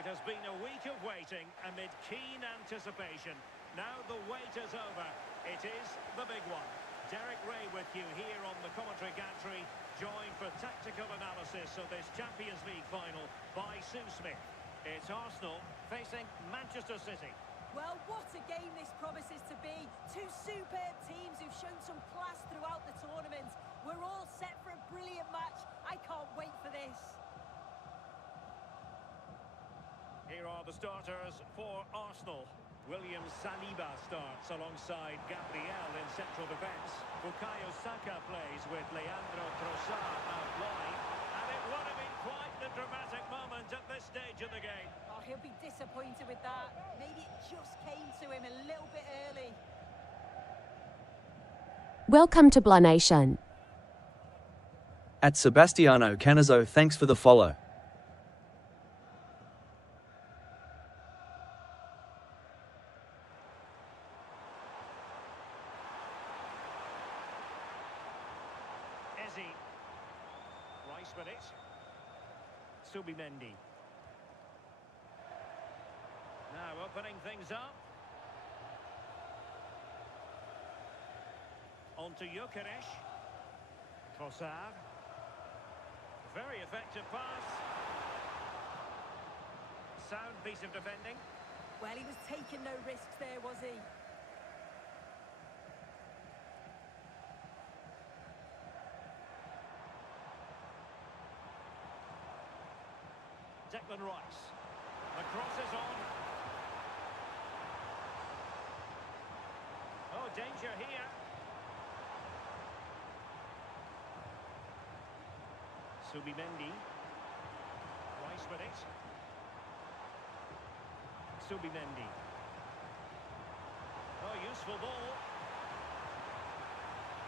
It has been a week of waiting amid keen anticipation. Now the wait is over. It is the big one. Derek Ray with you here on the commentary gantry, joined for tactical analysis of this Champions League final by Sue Smith. It's Arsenal facing Manchester City. Well, what a game this promises to be. Two superb teams who've shown some class throughout the tournament. We're all set for a brilliant match. I can't wait for this. Here are the starters for Arsenal. William Saliba starts alongside Gabriel in central defence. Bukayo Saka plays with Leandro Trossard out wide. And it would have been quite the dramatic moment at this stage of the game. Oh, he'll be disappointed with that. Maybe it just came to him a little bit early. Welcome to Blah Nation. At Sebastiano Canizo, thanks for the follow. Rice with it. Subimendi. Now opening things up. On to Gyökeres. Trossard. Very effective pass. Sound piece of defending. Well, he was taking no risks there, was he? Declan Rice. The cross is on. Oh, danger here. Subimendi. Rice with it. Subimendi. Oh, useful ball.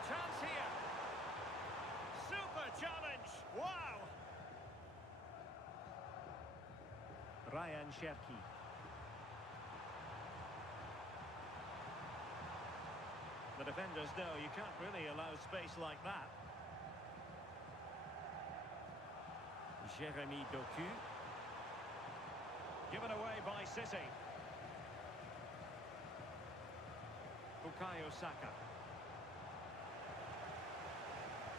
Chance here. Super challenge. Wow. Ryan Cherki. The defenders know you can't really allow space like that. Jeremy Doku. Given away by City. Bukayo Saka.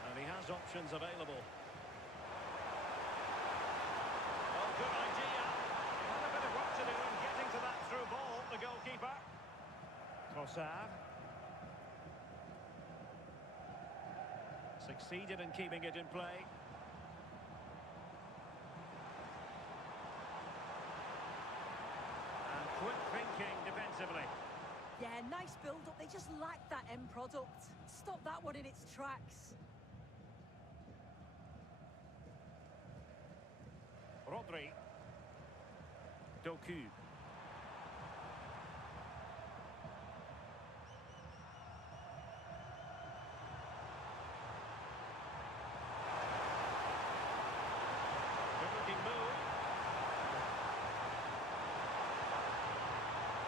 And he has options available. Oh, good idea. A bit of work to do in getting to that through ball, the goalkeeper. Trossard. Succeeded in keeping it in play. And quick thinking defensively. Yeah, nice build-up. They just lacked that end product. Stop that one in its tracks. Rodri. Doku. Good-looking move.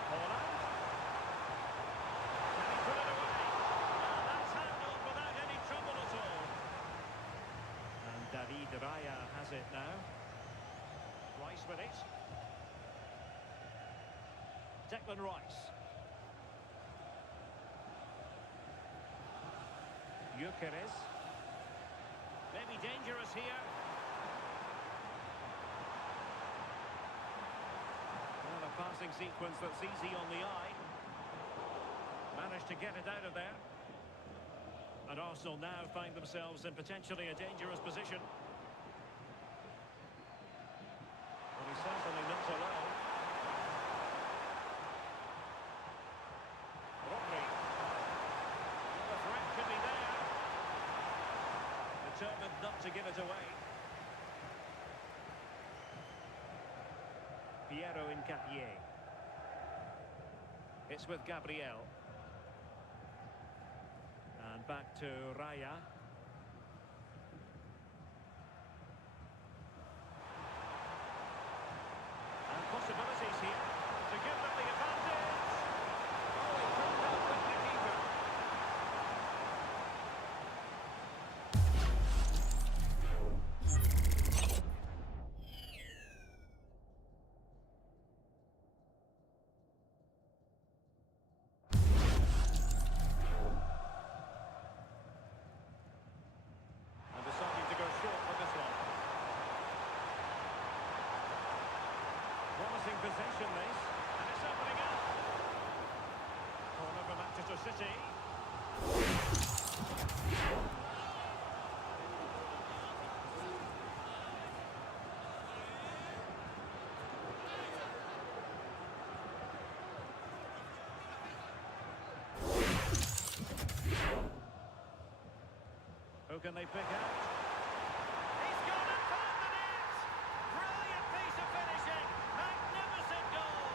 Holland. Can he put it away? That's handled without any trouble at all. And David Raya has it now. Rice with it. Declan Rice. Gyökeres. Maybe dangerous here. Well, a passing sequence that's easy on the eye. Managed to get it out of there. And Arsenal now find themselves in potentially a dangerous position. Well, he's certainly not alone. Rodri. Well, the threat could be there. Determined not to give it away. Piero Incapié. It's with Gabriel. And back to Raya. And possibilities here to give them the advantage. Oh, he couldn't help with the keeper. can they pick out? He's gone and found the net! Brilliant piece of finishing! Magnificent goal!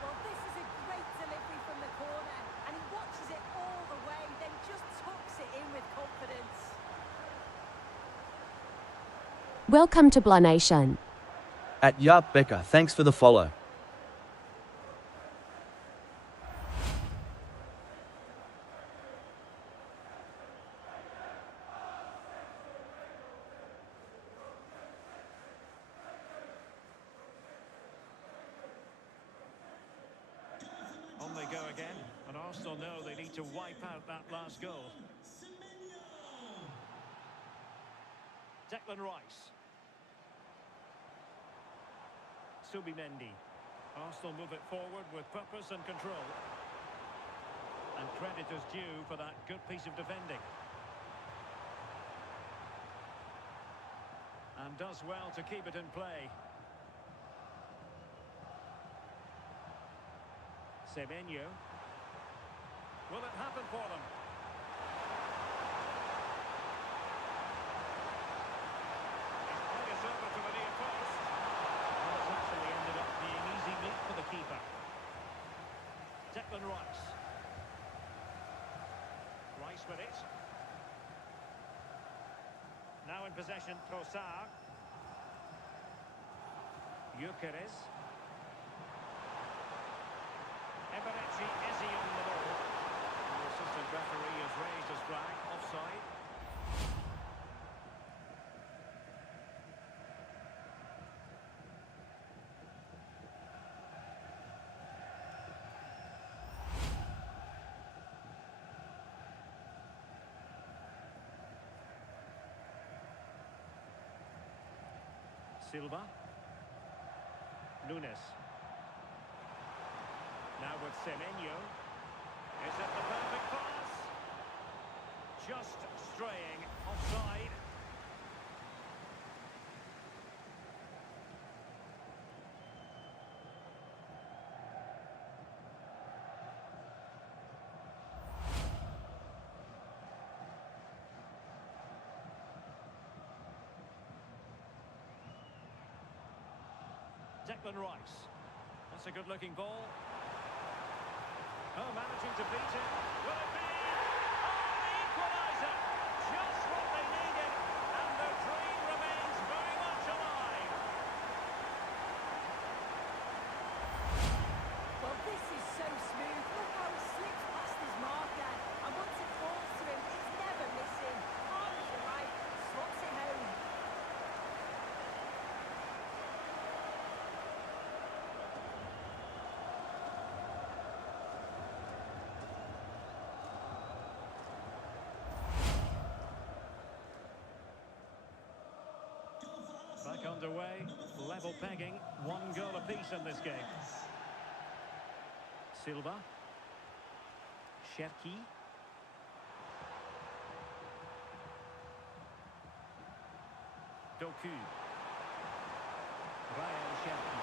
Well, this is a great delivery from the corner, and he watches it all the way, then just tucks it in with confidence. Welcome to Blah Nation. At Yarp Becker, thanks for the follow. On they go again, and Arsenal know they need to wipe out that last goal. Declan Rice. Subimendi. Arsenal move it forward with purpose and control. And credit is due for that good piece of defending. And does well to keep it in play. Semenyo. Will it happen for them? It's over to the near post. Well, it's actually ended up being easy meat for the keeper. Declan Rice. Rice with it. Now in possession, Trossard. Gyökeres. Eberechi, is he on the ball? The assistant referee has raised his flag, offside. Silva. Nunes. Now with Semenyo. Is it the perfect pass? Just straying offside. Declan Rice. That's a good-looking ball. Oh, managing to beat it. Will it be? Oh, the equaliser! Just what they needed. And the dream remains very much alive. Well, this is so smooth. Look how he slips past his marker. And once it falls to him, it's never missing. Hard as you like, slots it home. Back underway, level pegging, 1 goal apiece in this game. Silva. Cherki. Doku. Ryan Cherki.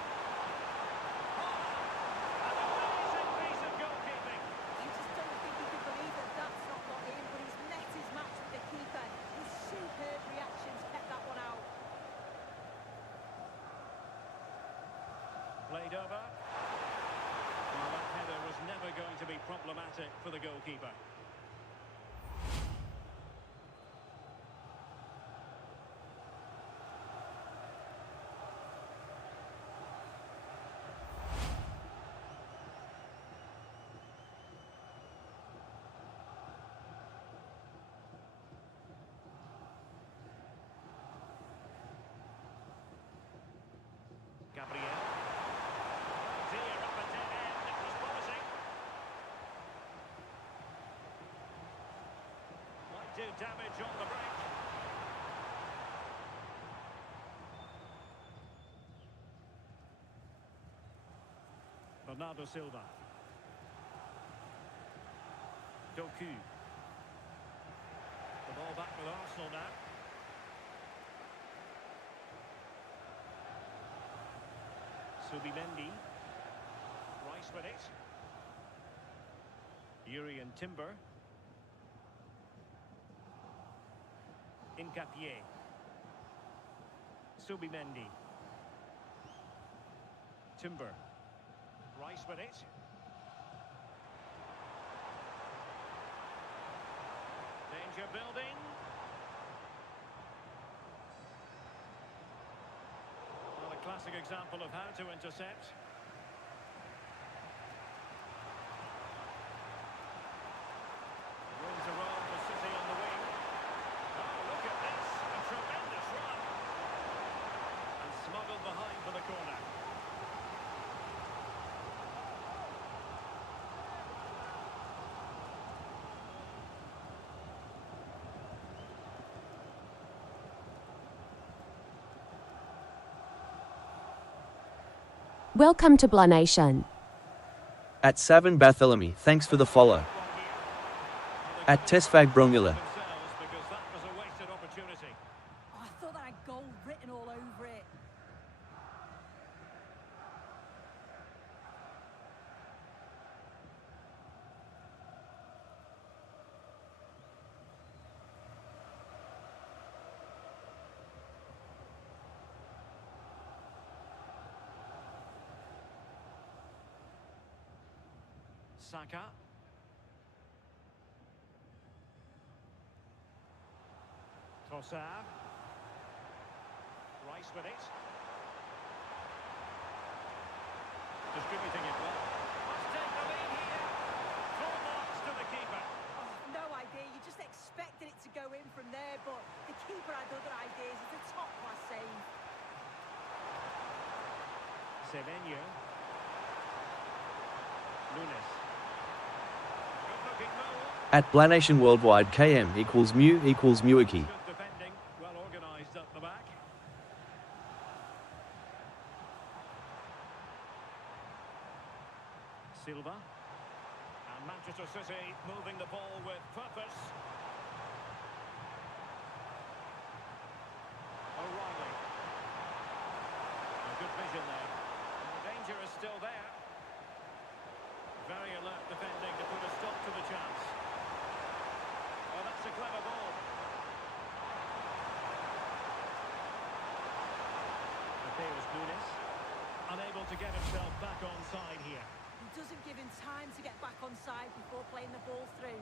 An amazing piece of goalkeeping. You just don't think you can believe that that's not got in, but he's met his match with the keeper. His superb reactions kept that one out. Played over. Well, that header was never going to be problematic for the goalkeeper. Gabriel. Dear up and dead end, it was promising. Might do damage on the break. Bernardo Silva. Doku. The ball back with Arsenal now. Subimendi. Rice with it. Yuri and Timber. Incapié. Subimendi. Timber. Rice with it. Danger building. Well, a classic example of how to intercept. Room to roll for City on the wing. Oh, look at this. A tremendous run. And smuggled behind for the corner. Welcome to Blah Nation. At Savin Bartholomew, thanks for the follow. At Tesfag Brungula. Because that was a wasted opportunity. Oh, I thought that had goal written all over it. Saka. Trossard. Rice with it. Distributing it well. Must take the lead here. Full marks to the keeper. Oh, no idea. You just expected it to go in from there, but the keeper had other ideas. It's a top-class save. Semenyo. Nunes. Good-looking move. At Blah Nation Worldwide, KM equals mu equals Muaki. Good defending. Well organised up the back. Silva. And Manchester City moving the ball with purpose. O'Reilly. A good vision there. And the danger is still there. Very alert defending to put a stop to the chance. Oh, that's a clever ball. Mateus Nunes. Unable to get himself back onside here. He doesn't give him time to get back on side before playing the ball through.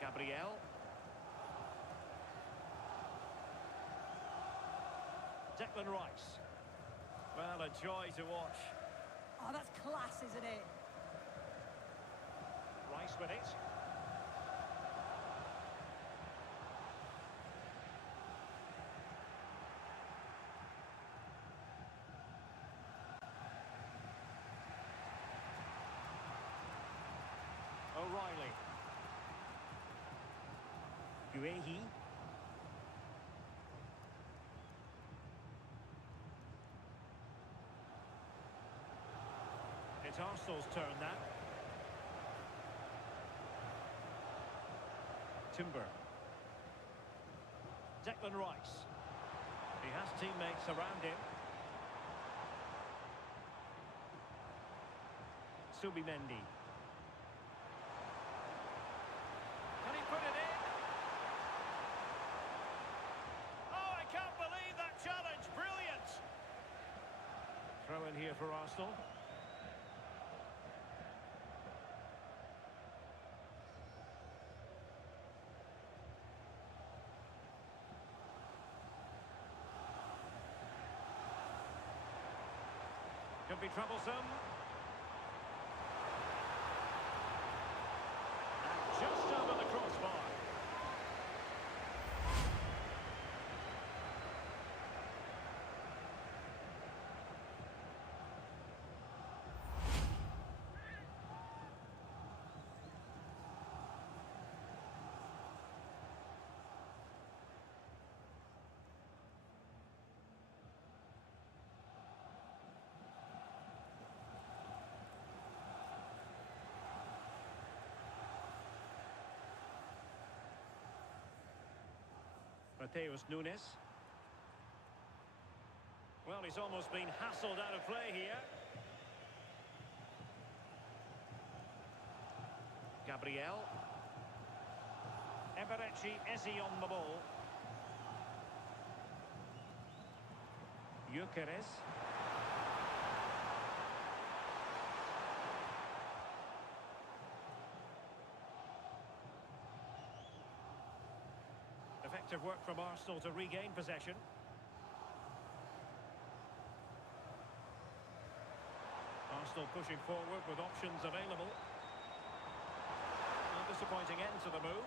Gabriel. Declan Rice. Well, a joy to watch. Oh, that's class, isn't it? Rice with it. O'Reilly. Guehi. It's Arsenal's turn now. Timber. Declan Rice. He has teammates around him. Subimendi. Can he put it in? Oh, I can't believe that challenge. Brilliant. Throw in here for Arsenal. Could be troublesome. And just over the crossbar. Mateus Nunes. Well, he's almost been hassled out of play here. Gabriel. Eberechi Eze on the ball. Gyökeres. Effective work from Arsenal to regain possession. Arsenal pushing forward with options available. A disappointing end to the move.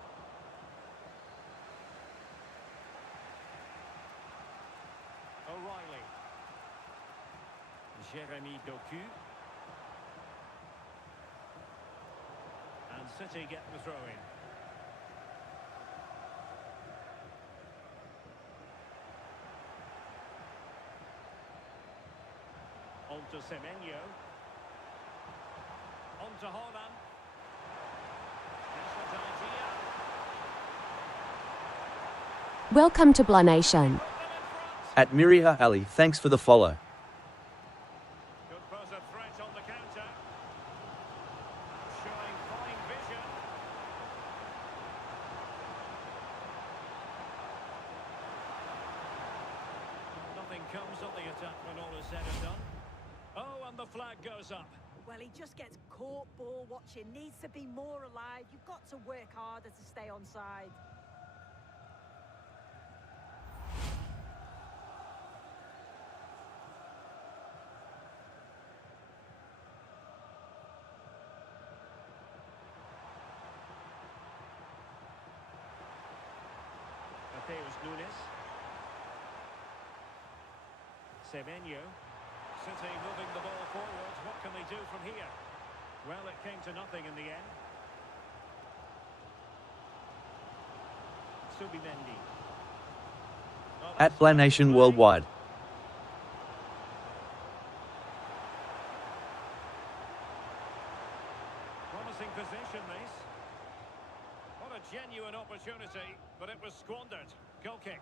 O'Reilly. Jeremy Doku. And City get the throw in. On to Semenyo. On to Haaland. Excellent idea. Welcome to Blah Nation. Put them in front. At Miriha Ali, thanks for the follow. Could pose a threat on the counter. Showing fine vision. Nothing comes of the attack when all is said and done. Oh, and the flag goes up. Well, he just gets caught ball watching. Needs to be more alive. You've got to work harder to stay on side. Mateus Nunes. Semenyo. City moving the ball forwards. What can they do from here? Well, it came to nothing in the end. Subimendi. Oh, At that's Blah nice Nation play. Worldwide. Promising position, this. What a genuine opportunity, but it was squandered. Goal kick.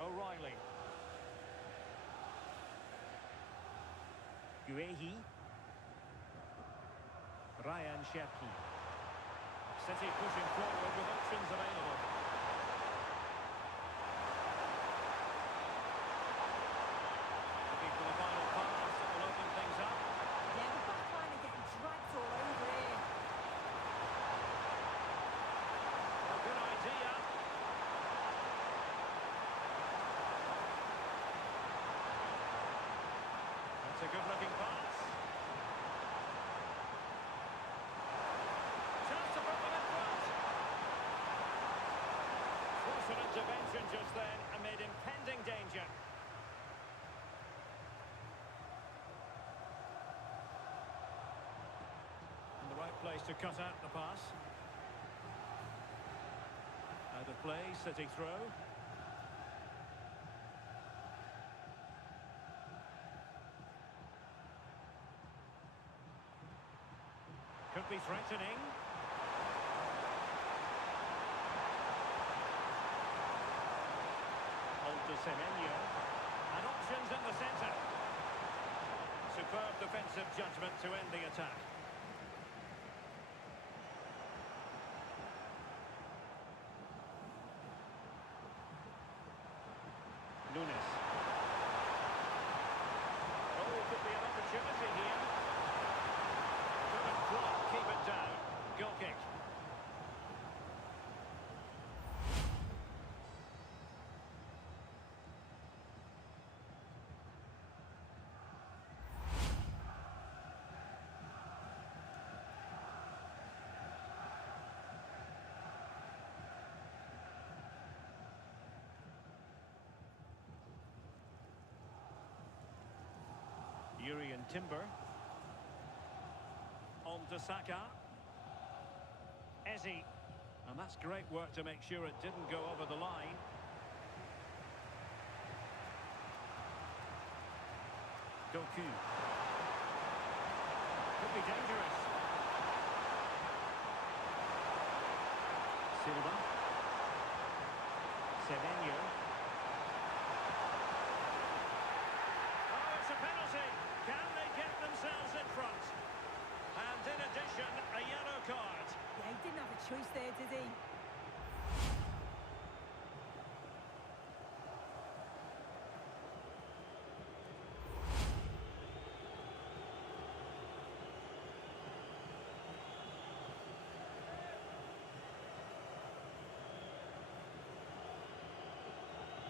O'Reilly. Guehi. Ryan Cherki. City pushing forward with options available. Looking for the final pass that will open things up. Yeah, the back line are getting dragged all over here. A good idea. That's a good-looking pass. Chance to put them in front. Force an intervention just then amid impending danger. And the right place to cut out the pass. Out of play, City throw. Could be threatening. Hold to Semenyo. And options in the centre. Superb defensive judgment to end the attack. Nunes. Oh, could be an opportunity here. Couldn't quite keep it down. Goal kick. Urian Timber. On to Saka. Eze. And that's great work to make sure it didn't go over the line. Doku. Could be dangerous. Silva. Semenyo. Oh, it's a penalty. Can they get themselves in front? And in addition, a yellow card. Yeah, he didn't have a choice there, did he?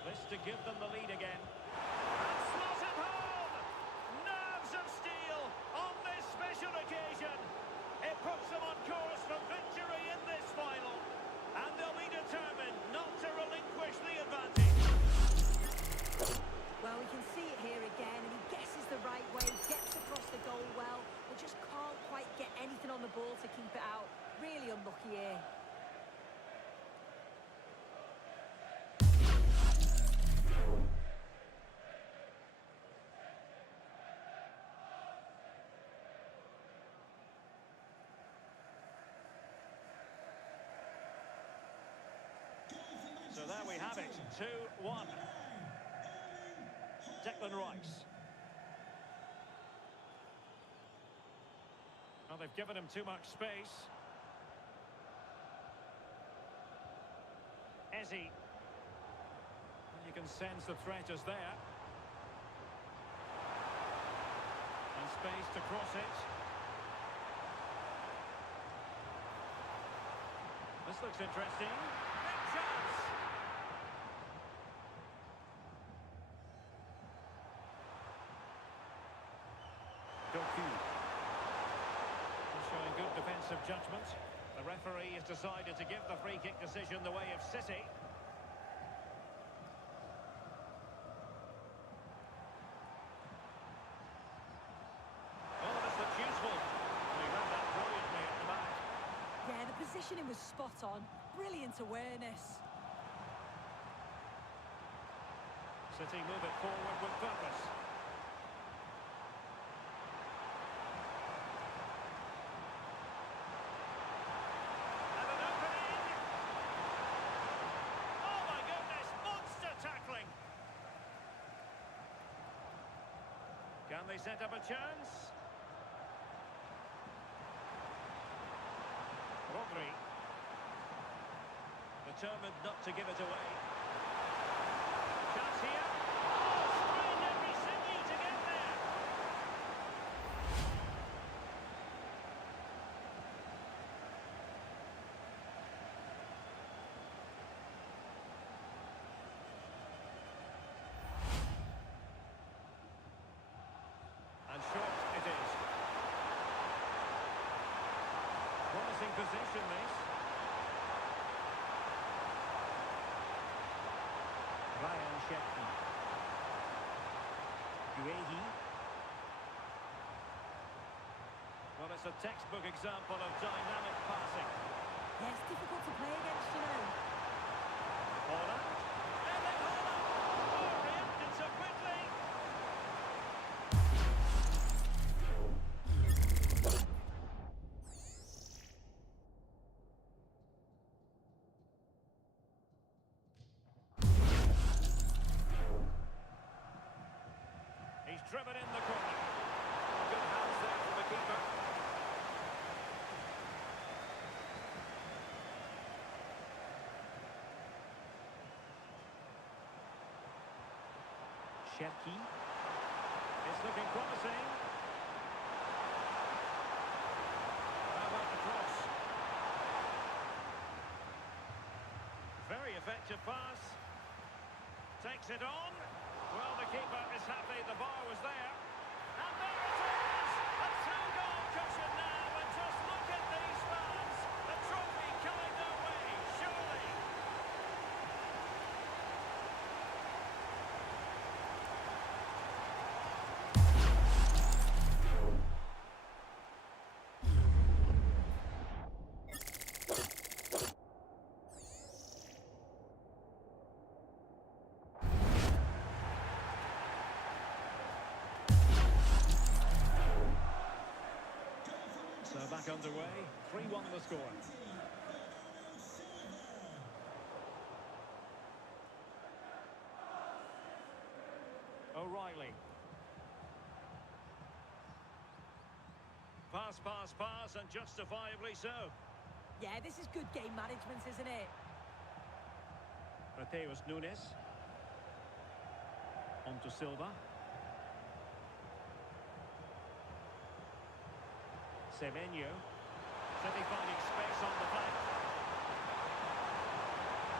This to give them the lead again. And slotted home! Nerves of steel on this special occasion. It puts them on course for victory in this final. And they'll be determined not to relinquish the advantage. Well, we can see it here again, and he guesses the right way, gets across the goal well, but just can't quite get anything on the ball to keep it out. Really unlucky here. So there we have it, 2-1. Declan Rice. Well, they've given him too much space. Ezzy. You can sense the threat is there. And space to cross it. This looks interesting. Big chance. Doku. Showing good defensive judgment. The referee has decided to give the free kick decision the way of City. Oh, this looks useful. He read that brilliantly at the back. Yeah, the positioning was spot on. Brilliant awareness. City move it forward with purpose. And an opening. Oh my goodness, monster tackling. Can they set up a chance? Rodri. Determined not to give it away. Chance here. Oh, strained every sinew to get there. And short it is. Promising position this. Ryan Shefty. Guehi. Well, it's a textbook example of dynamic passing. Yeah, it's difficult to play against, you know. Holland. Erling Haaland. Oh, reacted so quickly. He's driven in the corner. Good hands there from the keeper. Shefty. It's looking promising. How about the cross? Very effective pass. Takes it on. Well, the keeper is happy the bar was there. And there it is! A two-goal cushion now, and just look at these fans. The trophy coming their way, surely. Back underway, 3-1 the score. O'Reilly. Pass, and justifiably so. Yeah, this is good game management, isn't it? Mateus Nunes. On to Silva. Semenyo. City finding space on the flank.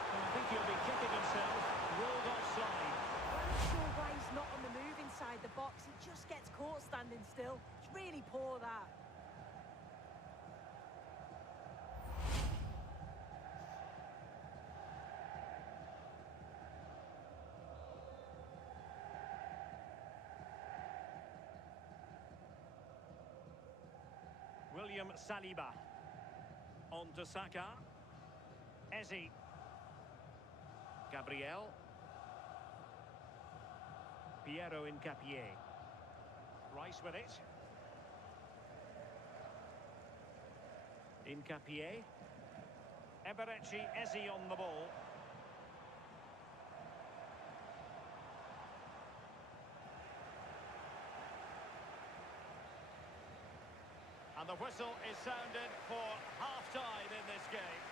I think he'll be kicking himself. Ruled offside. I'm not sure why he's not on the move inside the box. He just gets caught standing still. It's really poor, that. William Saliba. On to Saka. Eze. Gabriel. Piero Incapié. Rice with it. Incapié. Eberechi Eze on the ball. And the whistle is sounded for half-time in this game.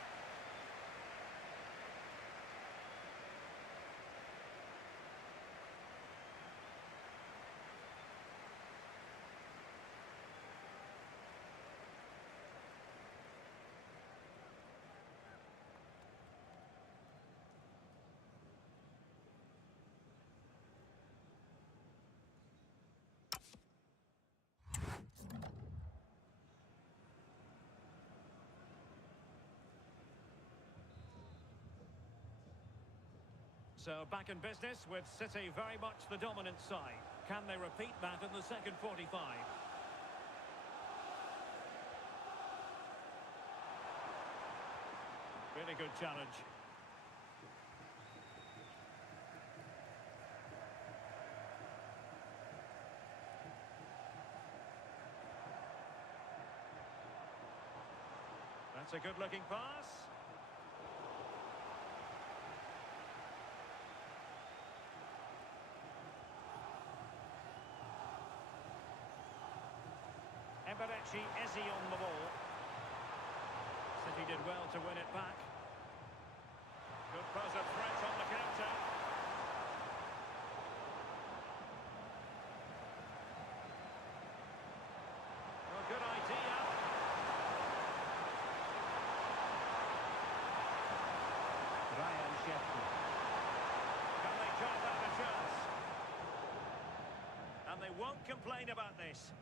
So back in business with City very much the dominant side. Can they repeat that in the second 45? Really good challenge. That's a good-looking pass. Eberechi Eze on the ball. City did well to win it back. Good buzz of threat on the counter. Well, good idea. Ryan Sheffield. Can they carve out a chance? And they won't complain about this.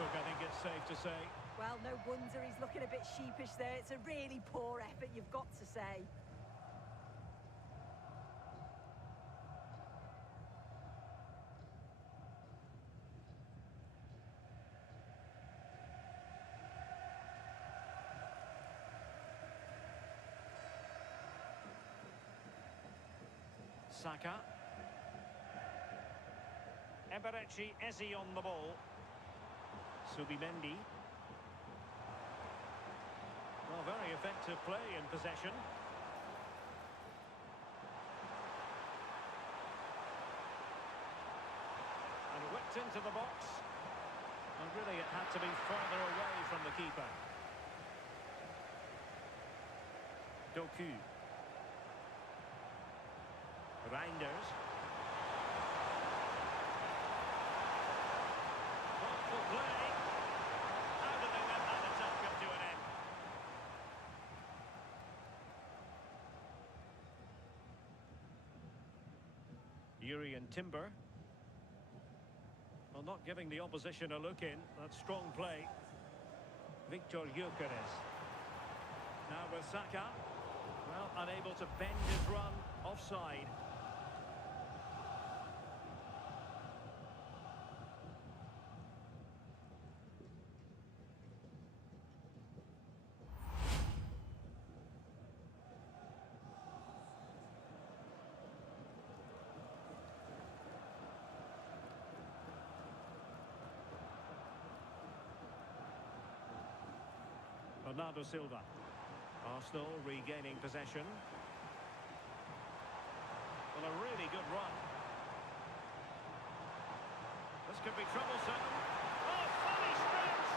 I think it's safe to say. Well, no wonder he's looking a bit sheepish there. It's a really poor effort, you've got to say. Saka. Eberechi Eze on the ball. Subimendi. Well, very effective play in possession. And whipped into the box. And really it had to be further away from the keeper. Doku. Reinders. Thoughtful play. How did they let that attack come to an end? Yuri and Timber. Well, not giving the opposition a look in. That's strong play. Victor Gyökeres. Now with Saka. Well, unable to bend his run. Offside. Bernardo Silva. Arsenal regaining possession. Well, a really good run. This could be troublesome. Oh, funny stretch!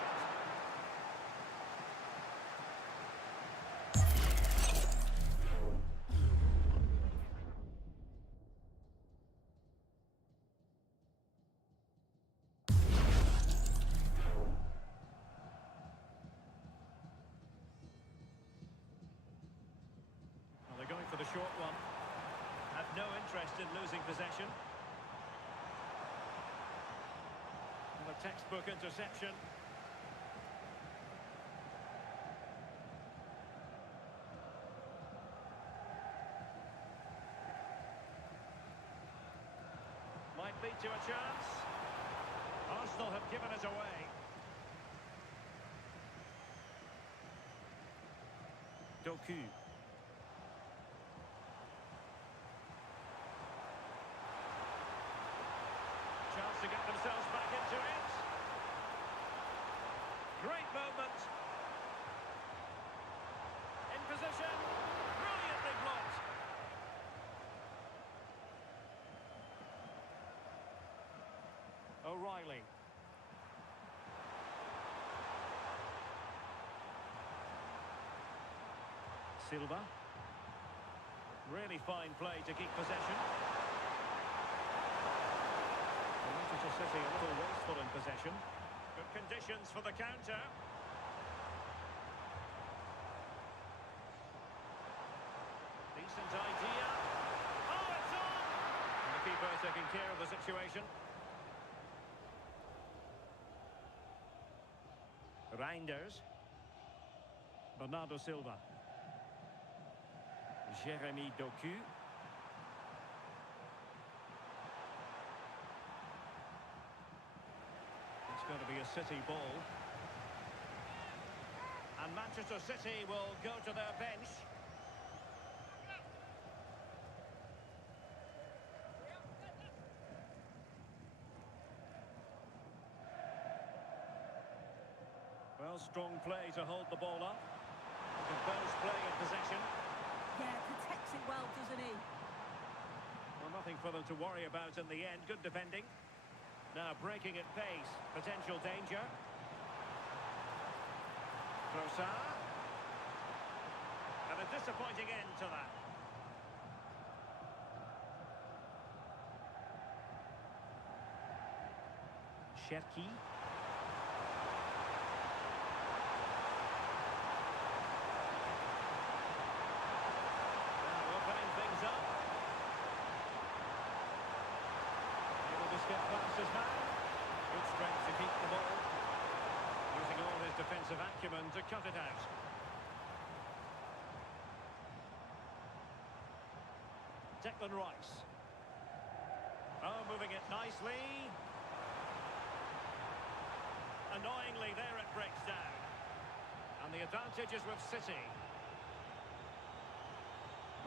Well, they're going for the short one. Have no interest in losing possession. And a textbook interception. Might lead to a chance. Arsenal have given it away. Doku. Chance to get themselves back into it. Great moment. In position. Brilliantly blocked. O'Reilly. Silva. Really fine play to keep possession. Manchester City a little wasteful in possession. Good conditions for the counter. Decent idea. Oh, it's on! And the keeper taking care of the situation. Reinders. Bernardo Silva. Jeremy Doku. It's going to be a City ball. And Manchester City will go to their bench. Well, strong play to hold the ball up. Composed play in possession. Yeah, protects it well, doesn't he? Well, nothing for them to worry about in the end. Good defending. Now breaking at pace. Potential danger. Trossard. And a disappointing end to that. Cherki. Get past his man. Good strength to keep the ball. Using all his defensive acumen to cut it out. Declan Rice. Oh, moving it nicely. Annoyingly, there it breaks down. And the advantage is with City.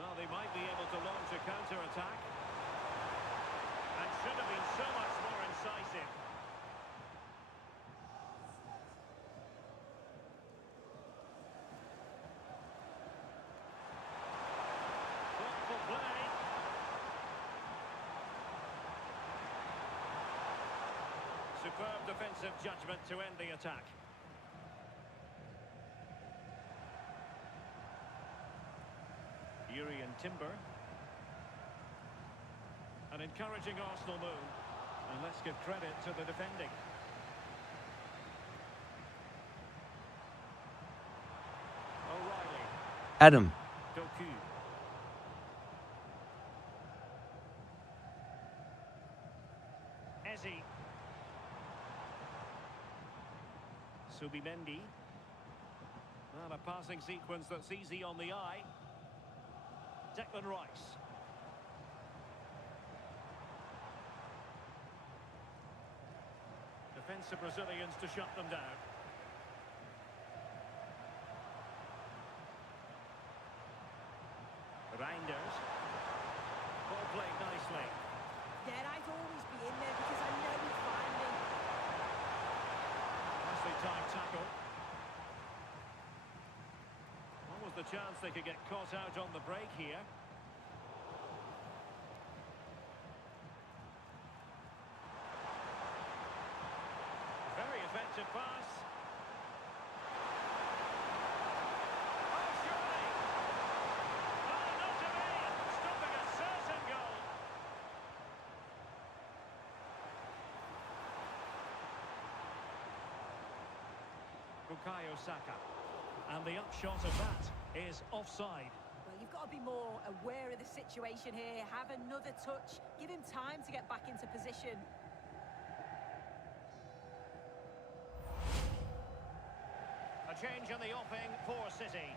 Well, they might be able to launch a counter-attack. And should have been so much more incisive. Thoughtful play. Superb defensive judgment to end the attack. Urian Timber. An encouraging Arsenal move. And let's give credit to the defending. O'Reilly. Adam. Doku. Eze. passing sequence that's easy on the eye. Declan Rice. Defensive Brazilians to shut them down. Reinders. Ball played nicely. Yeah, I'd always be in there because I know he'd find me. Nicely timed tackle. What was the chance they could get caught out on the break here? Very effective pass. Oh, surely! Oh, not to be! Stopping a certain goal. Bukayo Saka. And the upshot of that is offside. Well, you've got to be more aware of the situation here. Have another touch. Give him time to get back into position. A change in the offing for City.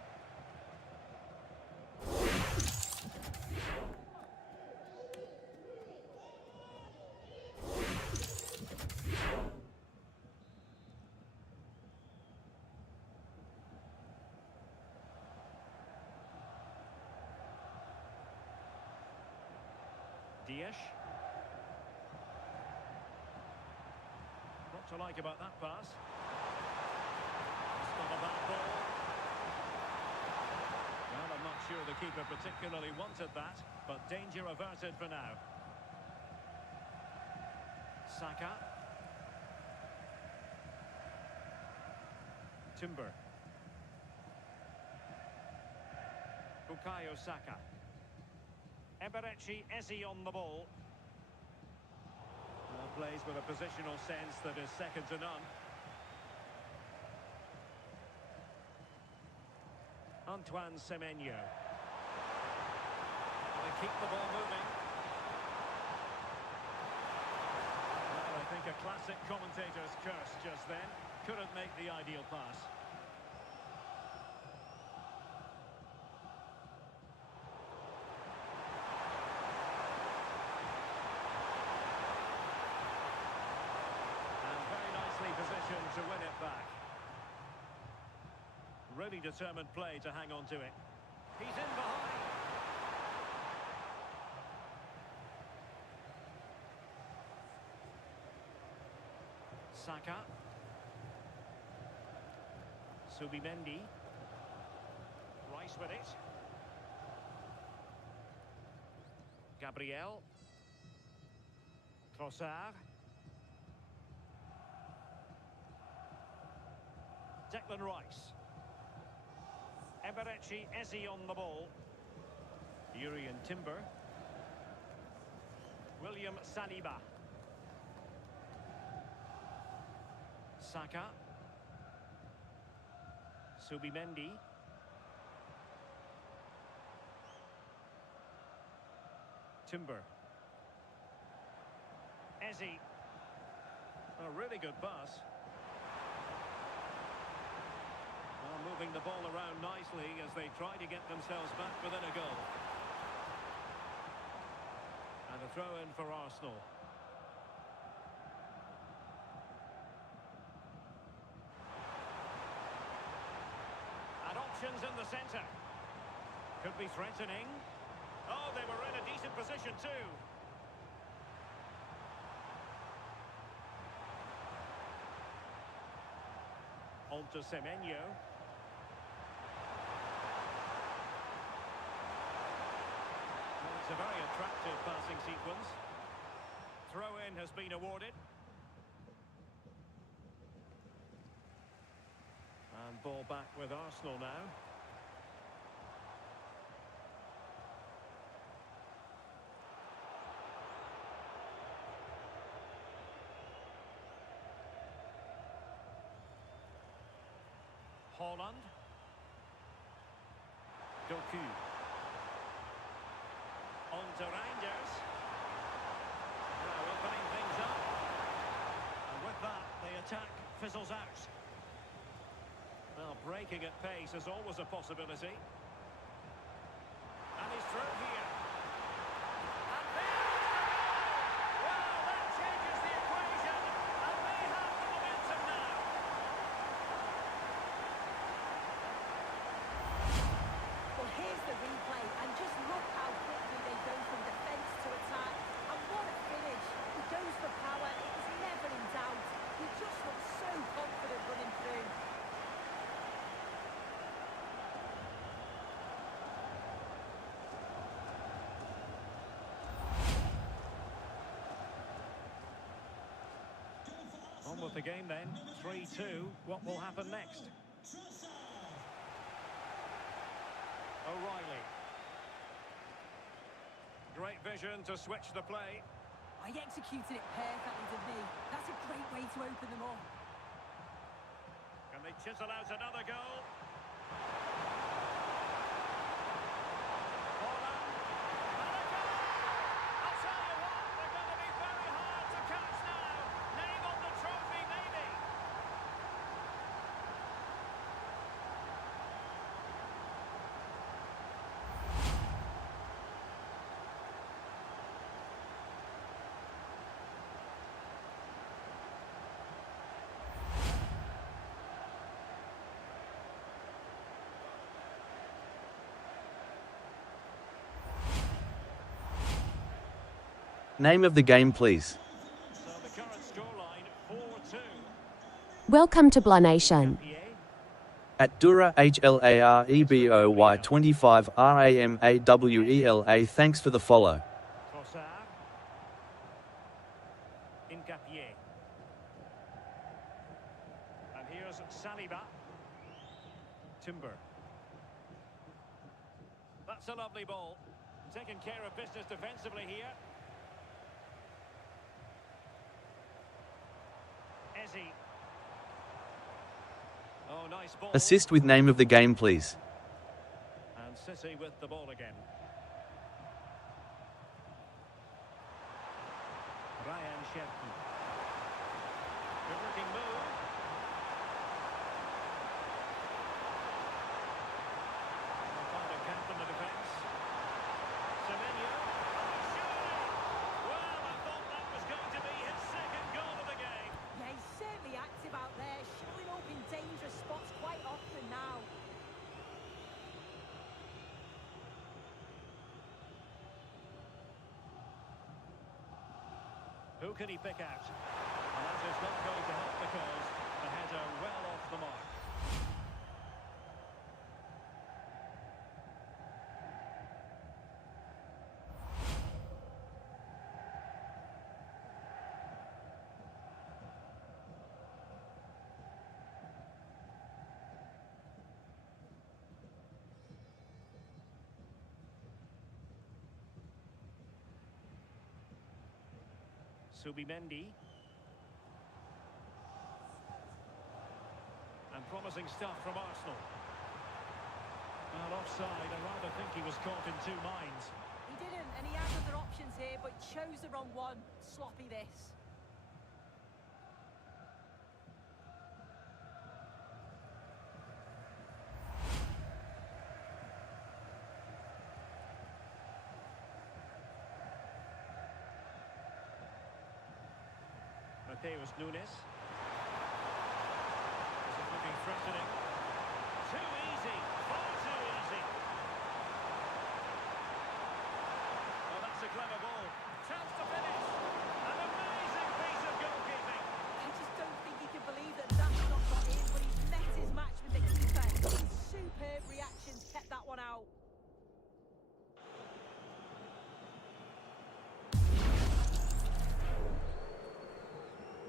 Dias. What to like about that pass? It's not a bad ball. Well, I'm not sure the keeper particularly wanted that, but danger averted for now. Saka. Timber. Bukayo Saka. Eberechi Eze on the ball. Plays with a positional sense that is second to none. Antoine Semenyo. They keep the ball moving. Well, I think a classic commentator's curse just then. Couldn't make the ideal pass. Position to win it back. Really determined play to hang on to it. He's in behind. Saka. Subimendi. Rice with it. Gabriel. Trossard. Declan Rice. Eberechi Eze on the ball. Urian Timber. William Saliba. Saka. Subimendi. Timber. Eze. A really good pass. Moving the ball around nicely as they try to get themselves back within a goal. And a throw-in for Arsenal. And options in the centre. Could be threatening. Oh, they were in a decent position too. On to Semenyo. It's a very attractive passing sequence. Throw-in has been awarded. And ball back with Arsenal now. Holland. Doku. On to Reinders. Now opening things up. And with that, the attack fizzles out. Well, Breaking at pace is always a possibility. And he's through here. And there's the goal! Well, that changes the equation, and they have the momentum now. Well, here's the replay, and just look how quickly they go from defence to attack. And what a finish. He goes for power. It was never in doubt. He just looks so confident running through. On with the game then. 3-2. What will happen next? O'Reilly. Great vision to switch the play. I executed it perfectly, didn't he? That's a great way to open them up. Can they chisel out another goal? Holland. And a goal! I'll tell you what, they're going to be very hard to catch now. Name on the trophy, maybe. Name of the game, please. So the current scoreline, 4-2. Welcome to Blah Nation. Pierre. At Dura HLAREBOY 25 RAMAWELA. Thanks for the follow. Trossard. Incapié. And here's Saliba. Timber. That's a lovely ball. Taking care of business defensively here. Ezzy. Oh, nice ball. Assist with name of the game, please. And City with the ball again. Ryan Shefton. Good looking move. They'll find a gap in the defence. Semenyo. Oh, surely! Well, I thought that was going to be his second goal of the game. Yeah, he's certainly active out there, showing up in dangerous spots quite often now. Who can he pick out? And that is not going to help the cause. The header well off the mark. Subimendi. And promising stuff from Arsenal. Well, offside, I rather think he was caught in two minds. He didn't, and he had other options here, but chose the wrong one. Sloppy this. Mateus Nunes. This is looking threatening. Too easy, far too easy. Well, that's a clever ball. Chance to finish. An amazing piece of goalkeeping. I just don't think he can believe that that's not got in, but he's met his match with the keeper. His superb reactions kept that one out.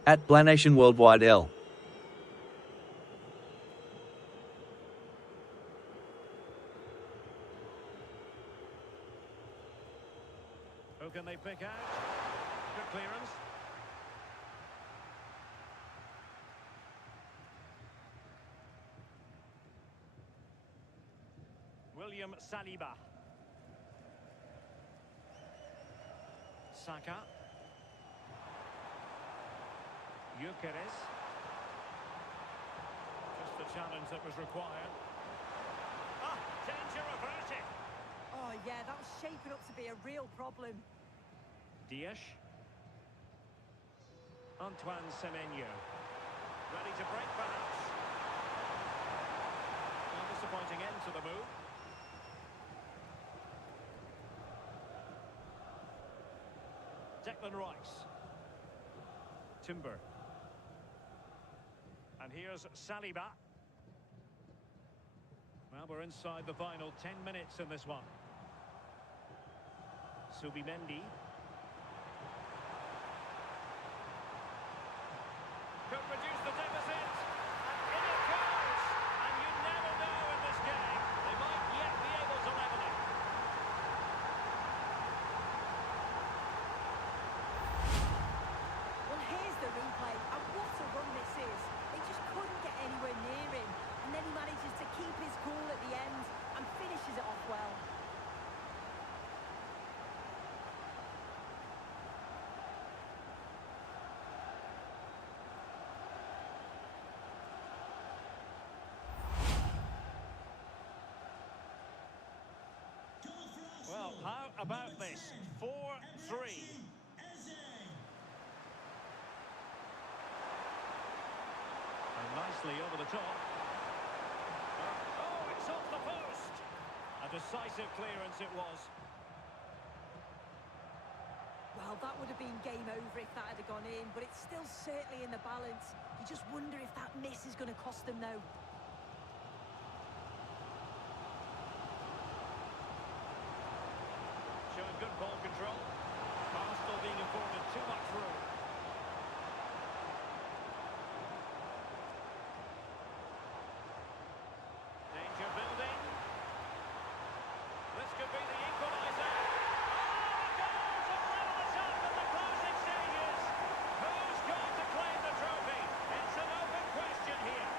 At Blah Nation Worldwide L. Who can they pick out? Good clearance. William Saliba. Saka. Gyökeres. Just the challenge that was required. Ah, danger averted. Oh, yeah, that was shaping up to be a real problem. Dias. Antoine Semenyo. Ready to break, perhaps. A disappointing end to the move. Declan Rice. Timber. And here's Saliba. Well, we're inside the final 10 minutes in this one. Subimendi. Could reduce the deficit. And in it goes! And you never know in this game. They might yet be able to level it. Well, here's the replay, and what a run this is. They just couldn't get anywhere near him, and then he manages to keep his cool at the end and finishes it off well. Well, how about this? 4-3. And nicely over the top. Oh, it's off the post! A decisive clearance it was. Well, that would have been game over if that had gone in, but it's still certainly in the balance. You just wonder if that miss is going to cost them, though. Showing good ball control. Arsenal being afforded too much room. Danger building. This could be the equaliser. Oh, a goal to level it up in the closing stages. Who's going to claim the trophy? It's an open question here.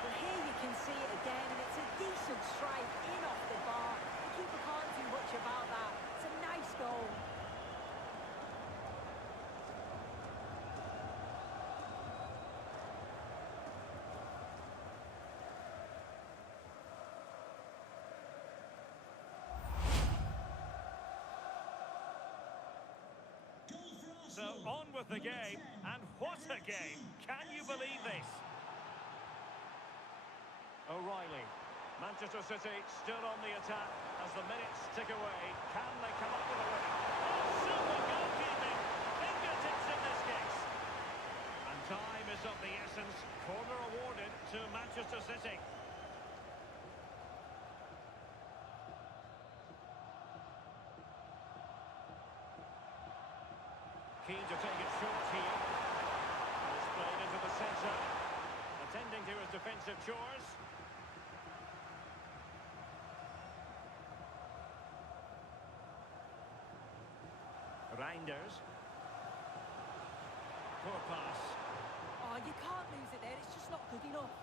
Well, here you can see it again, and it's a decent strike in off the bar. The keeper can't do much about that. It's a nice goal. So on with the game, and what a game! Can you believe this? O'Reilly. Manchester City still on the attack as the minutes tick away. Can they come up with a win? Oh, super goalkeeping! Fingertips in this case. And time is of the essence. Corner awarded to Manchester City. Keen to take it short here. And it's played into the centre. Attending to his defensive chores. Reinders. Poor pass. Oh, you can't lose it there. It's just not good enough.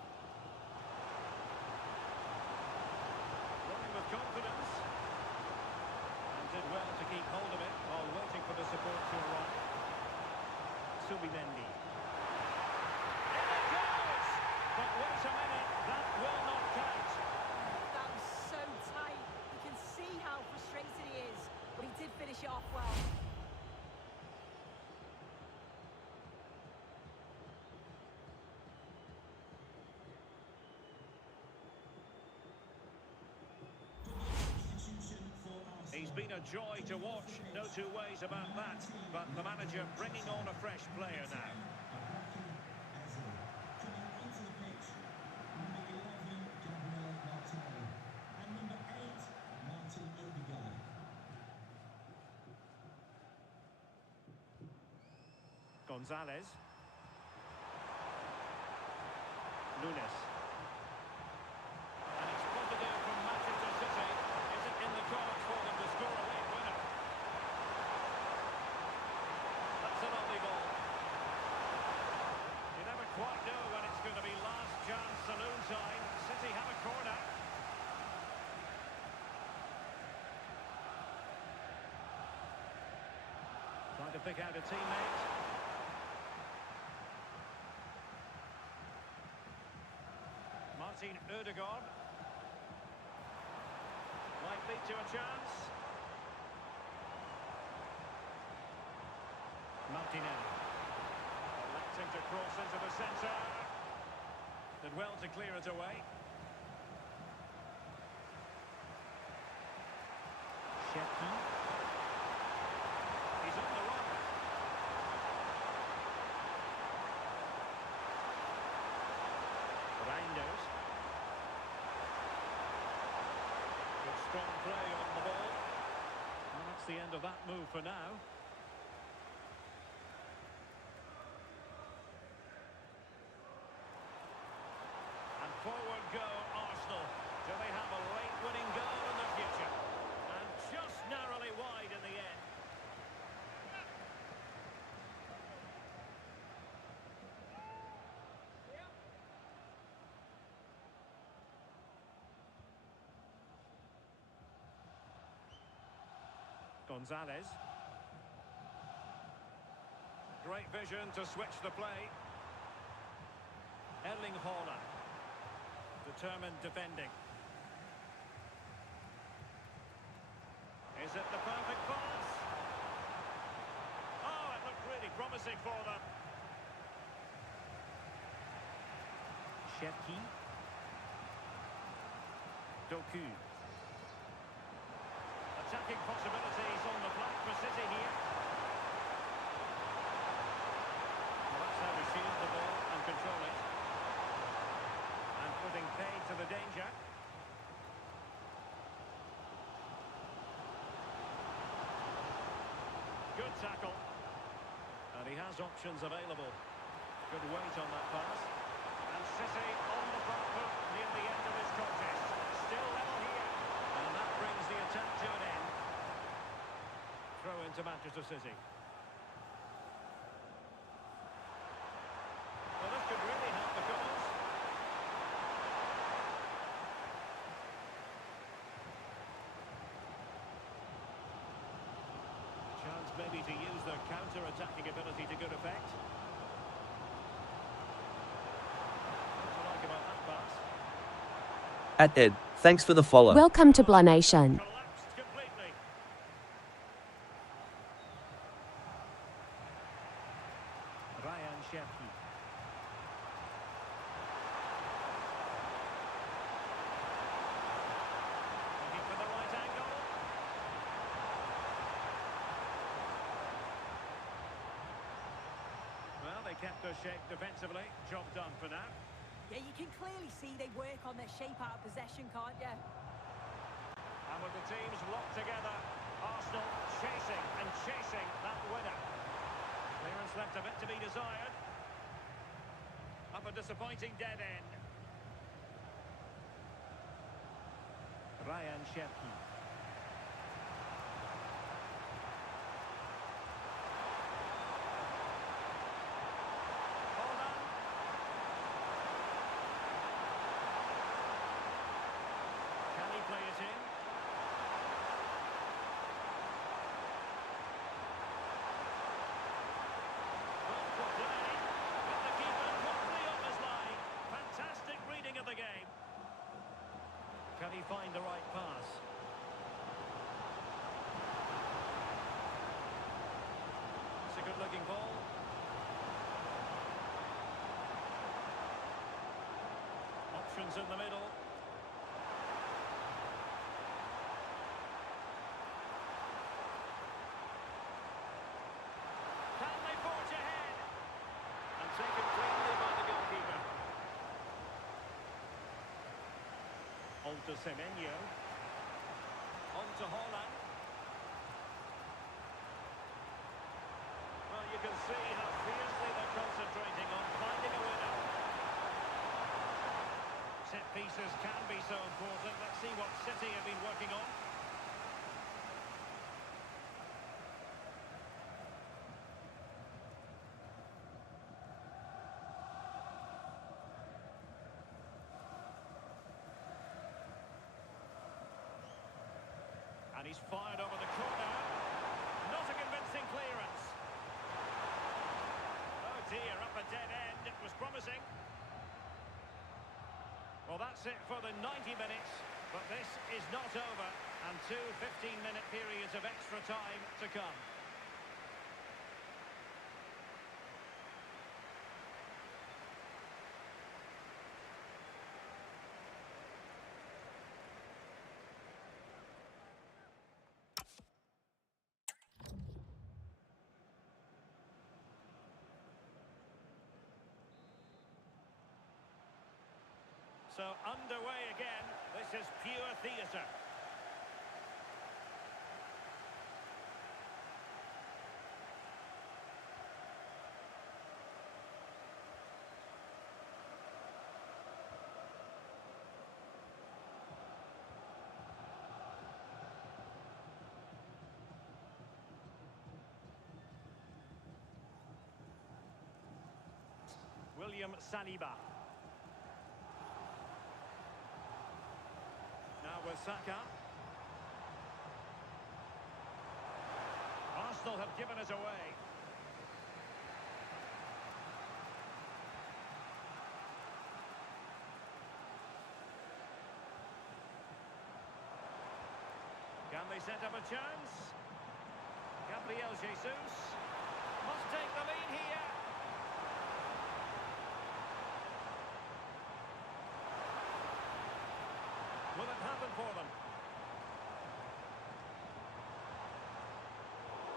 Running with confidence. And did well to keep hold of it while waiting for the support to arrive. Subimendi. In it goes! But wait a minute, that will not count. That was so tight. You can see how frustrated he is, but he did finish it off well. He's been a joy to watch, no two ways about that. But the manager bringing on a fresh player now. Gonzalez. Nunes. And it's positive from Manchester City. Is it in the cards for them to score a late winner? That's a lovely ball. You never quite know when it's going to be last chance saloon time. City have a corner. pick out a teammate. Martin Ødegaard. Might lead to a chance. Martinelli. Electing to cross into the centre. Did well to clear it away. Shepki. He's on the run. Reinders. Good strong play on the ball. Well, that's the end of that move for now. And forward go Arsenal. Do they have a late winning goal in the future? And just narrowly wide in the end. Gonzalez. Great vision to switch the play. Erling Haaland. Determined defending. Is it the perfect pass? Oh, it looked really promising for them. Shepki. Doku. Attacking possibilities on the flank for City here. Well, that's how we shield the ball and control it. And putting paid to the danger. Good tackle. And he has options available. Good weight on that pass. And City on the front foot near the end of this contest. Still level here. And that brings the attack to an end. Throw into Manchester City. Well, this could really help the cause. Chance maybe to use their counter-attacking ability to good effect. What do you like about that pass? At Ed, thanks for the follow. Welcome to Blah Nation. Collapsed completely. Ryan Shepki. Looking for the right angle. Well, they kept their shape defensively. Job done for now. Yeah, you can clearly see they work on their shape out of possession, can't you? And with the teams locked together, Arsenal chasing and chasing that winner. Clearance left a bit to be desired. Up a disappointing dead end. Ryan Shepki. Haaland. Can he play it in? Good for play. With the keeper quickly on his line. Fantastic reading of the game. Can he find the right pass? It's a good-looking ball. Options in the middle. Can they forge ahead? And taken cleanly by the goalkeeper. On to Semenyo. On to Haaland. Well, you can see how fiercely they're concentrating on finding a winner. Set pieces can be so important. Let's see what City have been working on. And he's fired over the corner. Not a convincing clearance. dead end. It was promising. Well, that's it for the 90 minutes, but this is not over, and two 15-minute periods of extra time to come. So underway again. This is pure theatre. William Saliba. Now with Saka. Arsenal have given us away. Can they set up a chance? Gabriel Jesus must take the lead here. Will it happen for them?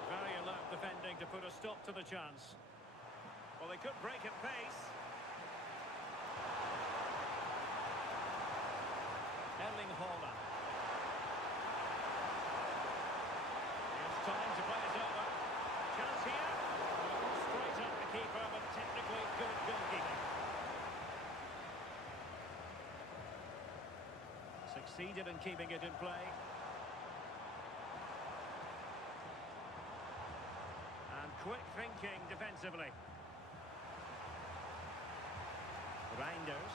Very alert defending to put a stop to the chance. Well, they could break at pace. Erling Haaland. It's time to play it over. Chance here. Straight at the keeper, but technically good goalkeeping. Succeeded in keeping it in play. And quick thinking defensively. Reinders.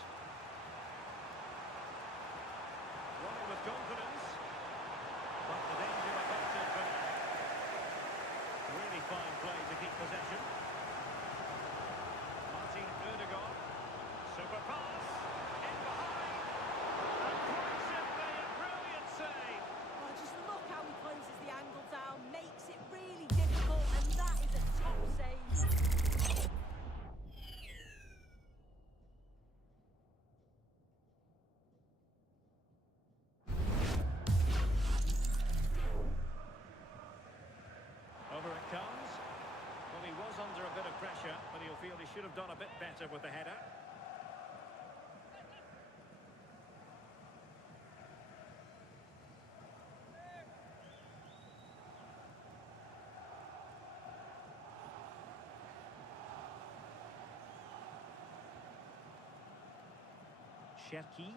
Running with confidence. But the danger averted for now. Really fine play to keep possession. Martin Ødegaard. Super pass. In behind. And quite simply a brilliant save. Oh, just look how he closes the angle down, makes it really difficult, and that is a top save. Over it comes. Well, he was under a bit of pressure, but he'll feel he should have done a bit better with the header. Cherki.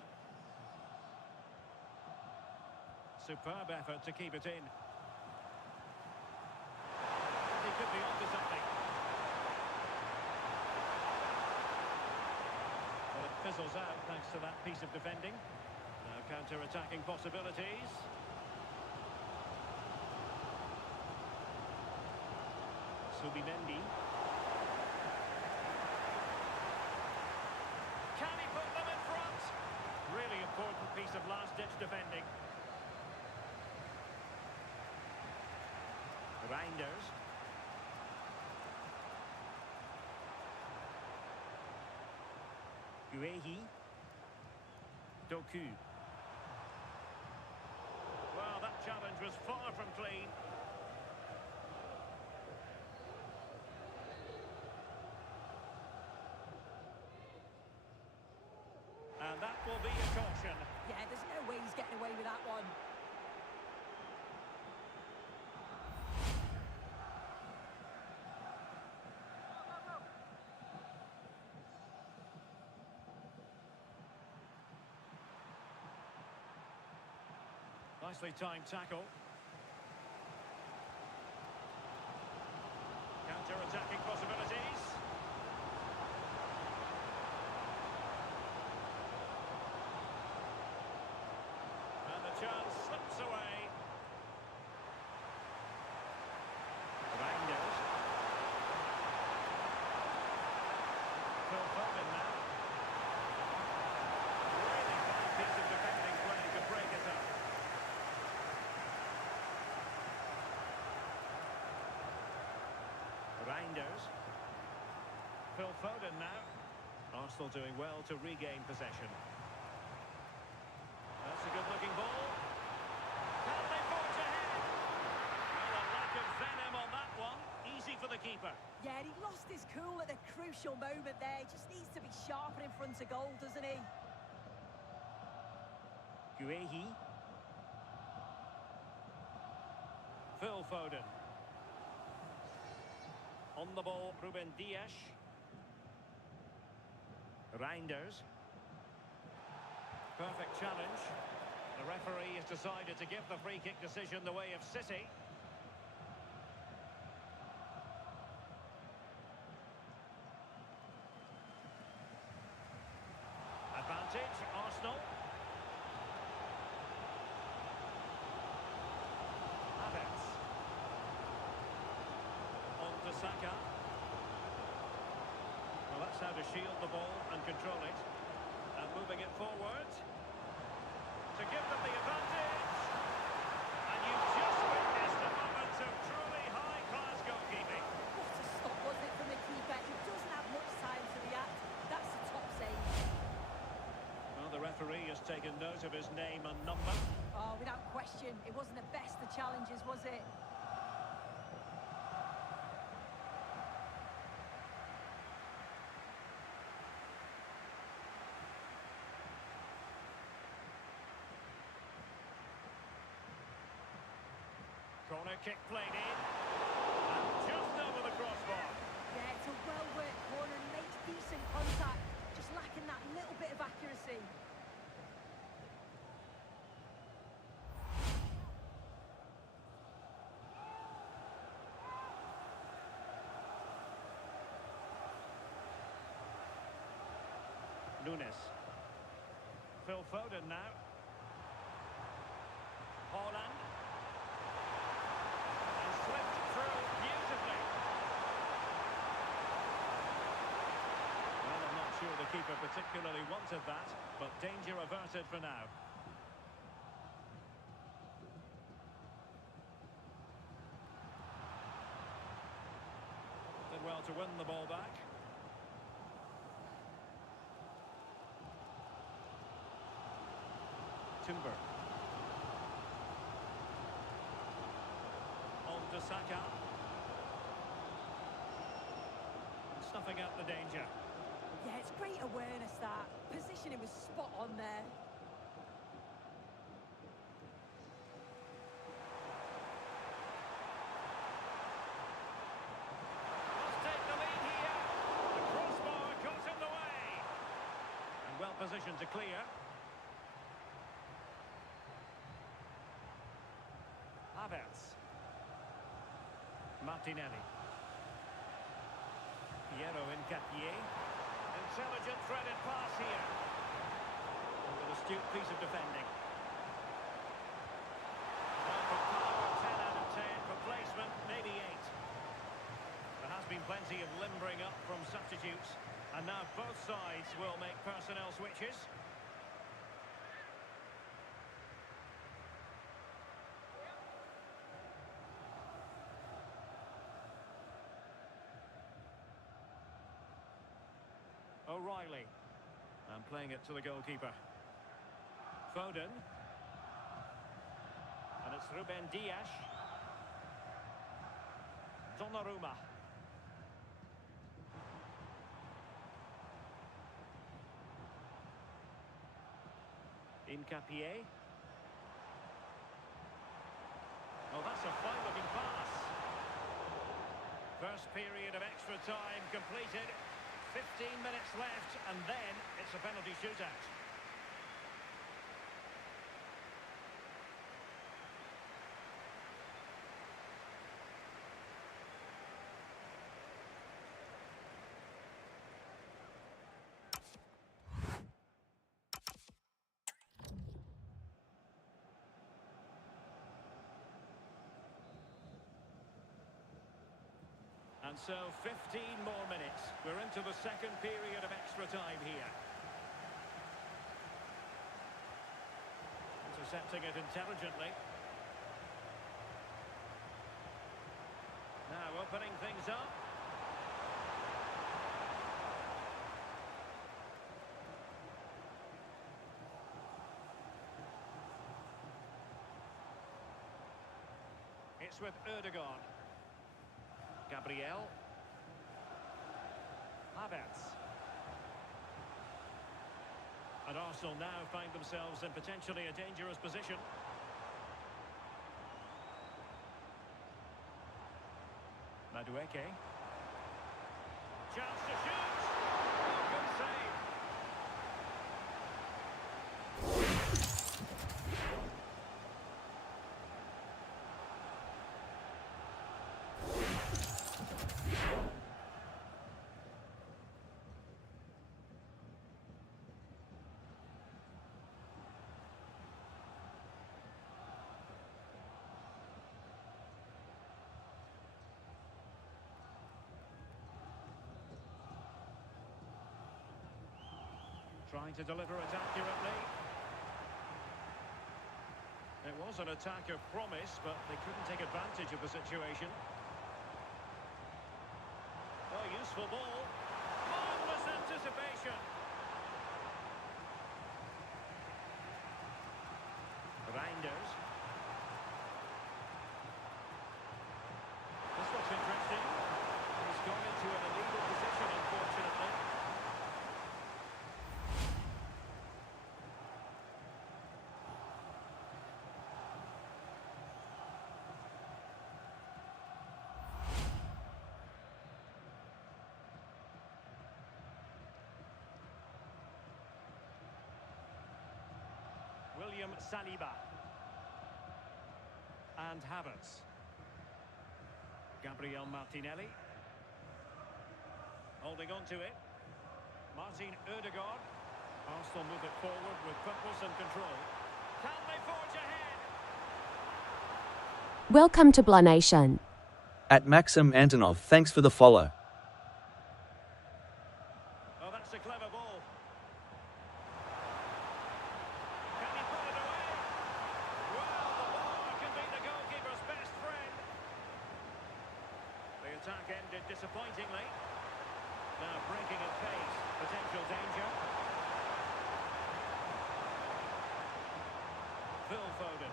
Superb effort to keep it in. He could be onto something. Well, it fizzles out thanks to that piece of defending. Now counter-attacking possibilities. Subimendi. Can he put them in front? Really important piece of last-ditch defending. Reinders. Guehi. Doku. Well, that challenge was far from clean. And that will be a caution. Yeah, there's no way he's getting away with that one. Nicely timed tackle. Counter-attacking possibilities. And the chance slips away. Reinders. Foden now. Arsenal doing well to regain possession. That's a good-looking ball. Can they forge ahead? Well, a lack of venom on that one. Easy for the keeper. Yeah, he lost his cool at a crucial moment there. He just needs to be sharper in front of goal, doesn't he? Guehi. Phil Foden. On the ball, Ruben Dias. Reinders. Perfect challenge. The referee has decided to give the free kick decision the way of City. Advantage, Arsenal. Havertz. On to Saka. Well, that's how to shield the ball and control it. And moving it forward. To give them the advantage. And you've just witnessed a moment of truly high-class goalkeeping. What a stop was it from the keeper? He doesn't have much time to react. That's a top save. Well, the referee has taken note of his name and number. Oh, without question. It wasn't the best of challenges, was it? Corner kick played in. And just over the crossbar. Yeah, it's a well-worked corner and he makes decent contact. Just lacking that little bit of accuracy. Nunes. Phil Foden now. Haaland. And slipped through beautifully. Well, I'm not sure the keeper particularly wanted that, but danger averted for now. Did well to win the ball back. Timber. On to Saka. Snuffing out the danger. Yeah, it's great awareness, that. Positioning was spot on there. Must take the lead here. The crossbar got in the way. And well positioned to clear. Havertz. Martinelli. Piero Incapié. Intelligent threaded pass here. And an astute piece of defending. Well, for power, 10 out of 10. For placement, maybe 8. There has been plenty of limbering up from substitutes. And now both sides will make personnel switches. O'Reilly. And playing it to the goalkeeper. Foden. And it's Ruben Dias. Donnarumma. Incapié. Oh, that's a fine-looking pass. First period of extra time completed. 15 minutes left, and then it's a penalty shootout. And so 15 more minutes. We're into the second period of extra time here. Intercepting it intelligently. Now opening things up. this with Erdogan. Gabriel. Havertz. And Arsenal now find themselves in potentially a dangerous position. Madueke. Chance to shoot. Oh, good save. Trying to deliver it accurately. It was an attack of promise, but they couldn't take advantage of the situation. Oh, useful ball. Marvellous anticipation. Reinders. This looks interesting. He's gone into an illegal position, unfortunately. William Saliba. And Havertz. Gabriel Martinelli. Holding on to it. Martin Erdegaard. Arsenal move it forward with purpose and control. Can they forge ahead? Welcome to Blah Nation. At Maxim Antonov, thanks for the follow. Oh, that's a clever ball. Can he put it away? Well, the ball can be the goalkeeper's best friend. The attack ended disappointingly. Now breaking at pace. Potential danger. Phil Foden.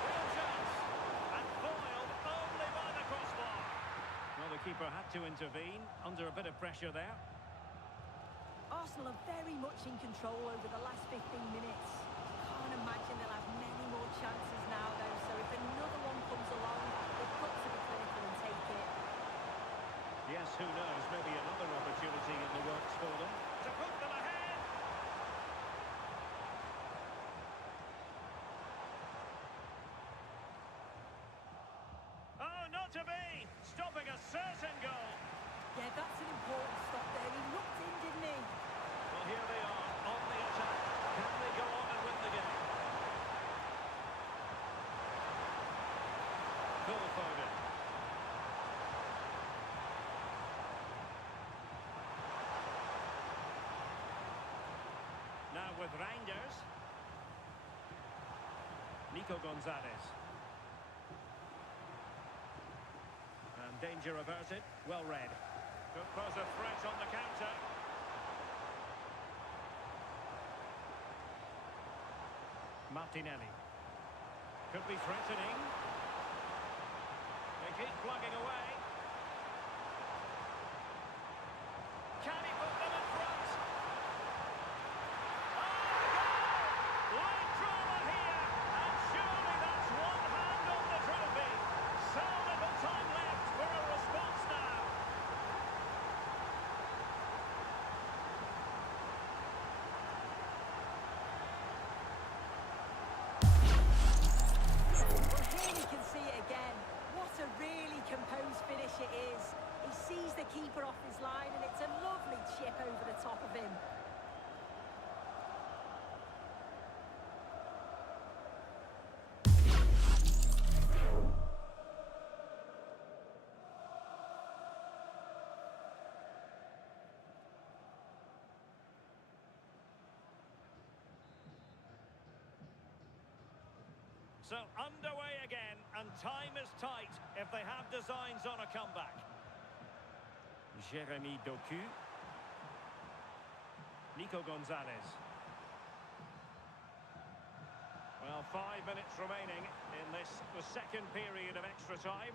Real chance. And foiled only by the crossbar. Well, the keeper had to intervene under a bit of pressure there. Arsenal are very much in control over the last 15 minutes. Can't imagine they'll have many more chances now, though. So if another one comes along, they've got to be clinical and take it. Yes, who knows? Maybe another opportunity in the works for them. To put them ahead! Oh, not to be! Stopping a certain goal. Yeah, that's an important stop there. He looked in, didn't he? Well, here they are, on the attack. Can they go on and win the game? Phil Foden. Now with Reinders. Nico Gonzalez. And danger averted. Well read. Could pose a threat on the counter. Martinelli. Could be threatening. They keep plugging away. Can he put them in front? Oh, goal! Late drama here, and surely that's one hand on the trophy. So little time left for a response now. Well, here you can see it again. What a really composed finish it is. He sees the keeper off his line, and it's a lovely chip over the top of him. So underway again, and time is tight if they have designs on a comeback. Jeremy Doku. Nico Gonzalez. Well, 5 minutes remaining in this, the second period of extra time.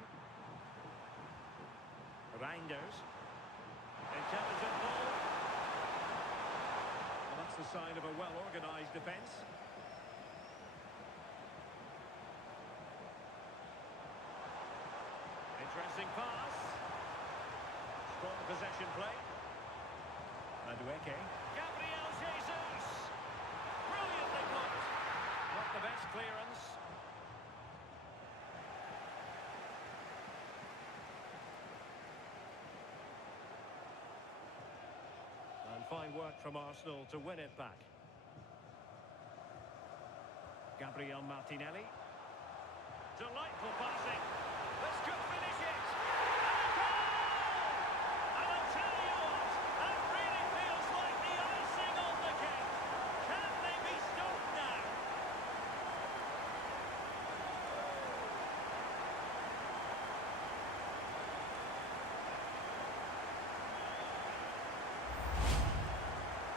Reinders. Intelligent ball. Well, that's the sign of a well-organised defence. Interesting pass. Strong possession play. Madueke. Gabriel Jesus! Brilliantly put. Not the best clearance. And fine work from Arsenal to win it back. Gabriel Martinelli. Delightful passing. This could finish it. And a goal! And I'll tell you what, that really feels like the icing on the cake. Can they be stopped now?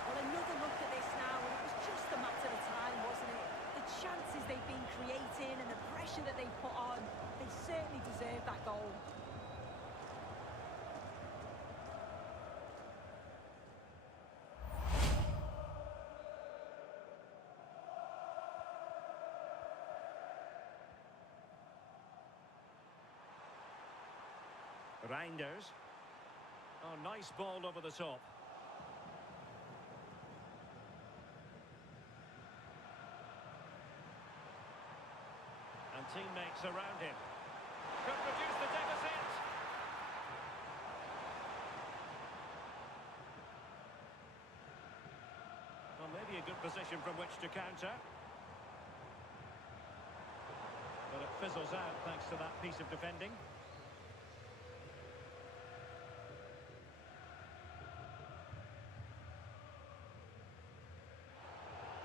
Well, another look at this now, and it was just a matter of time, wasn't it? The chances they've been creating and the pressure that they've put on, they certainly deserve that goal. Reinders. Oh, nice ball over the top. And teammates around him. Could reduce the deficit. Well, maybe a good position from which to counter. But it fizzles out thanks to that piece of defending.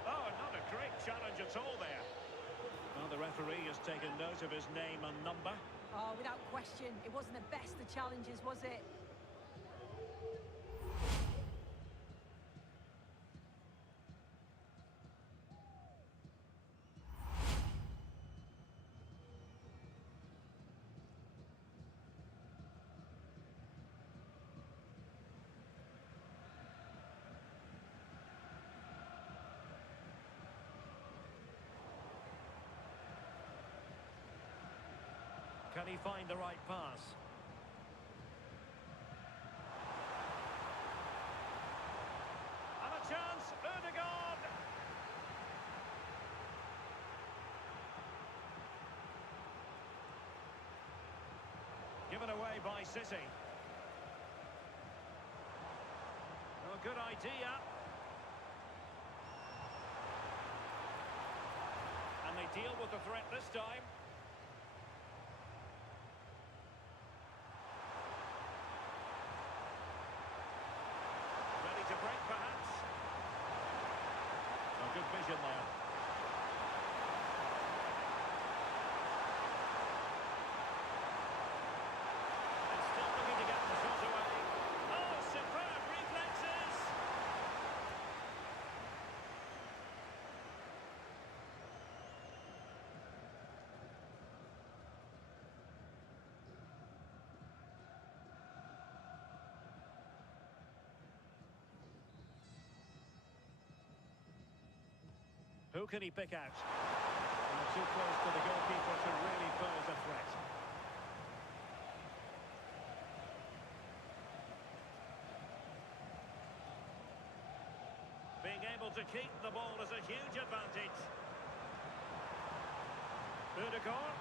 Oh, not a great challenge at all there. Well, the referee has taken note of his name and number. Oh, without question, it wasn't the best of challenges, was it? Can he find the right pass? And a chance, Ødegaard! Given away by City. Oh, good idea. And they deal with the threat this time. To break, perhaps. Oh, good vision there. And still looking to get the shot away. Oh, superb reflexes! Who can he pick out? And too close to the goalkeeper to really pose a threat. Being able to keep the ball is a huge advantage. Ødegaard.